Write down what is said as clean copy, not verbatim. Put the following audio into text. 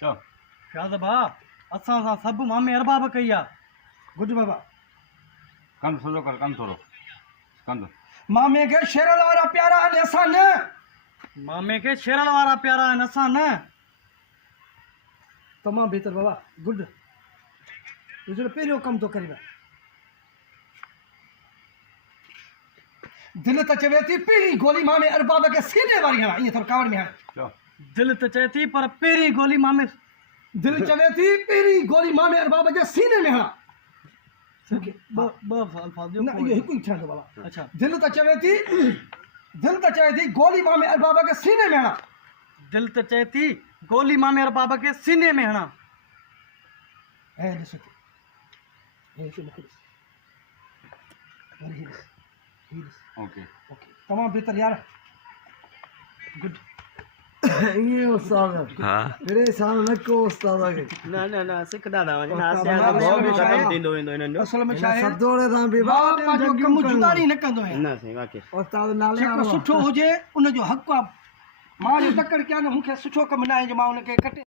चलो शाद बा असां सां सभु मामे अरबाब कई आहे। गुड बाबा कंद थोड़ो कर कंद थोड़ो कंद मामे के शेरल वारा प्यारा आहिनि असां न। मामे के शेरण वारा प्यारा आहिनि असां न। तमामु बहितर बाबा गुड। तुंहिंजो पहिरियों कमु थो करी वञे। दिलि त चवे थी पहिरीं गोली मामे अरबाब खे सीने वारी हणां। ईअं थोरो कावड़ में हाणे चलो दिलि त चए थी पर पहिरीं गोली मामे दिलि चवे थी पहिरीं गोली मामे अरबाब जे सीने में हणां। ॿ अल्फाज़ ॾियो न इहो हिकु ई ठहंदो बाबा। अच्छा दिलि त चवे थी गोली मामे अरबाब खे सीने में हणां। दिलि त चए थी गोली मामे अरबाब खे सीने में हणां। हे ॾिस तूं हे ॾिस मूंखे ॾिस वरी हीअ ॾिस हीअ ॾिस ओके ओके तमामु बहितर यार गुड। ये उस्ताद हाँ मेरे साल न को उस्ताद के ना ना ना सिखदा था वञे ना उस्ताद असां असल भाउ बि में छा आहे? ख़तमु थींदो वेंदो हिननि जो असल में छा आहे सब दौड़े था बि बाप जो कमु जुदारी न कंदो आहियां। न साईं वाक़ई उस्ताद नाले जेको सुठो हुजे उनजो हक़ु आहे। मां जो तकड़ कयां न मूंखे सुठो कमु न आहे जो मां उनखे कटे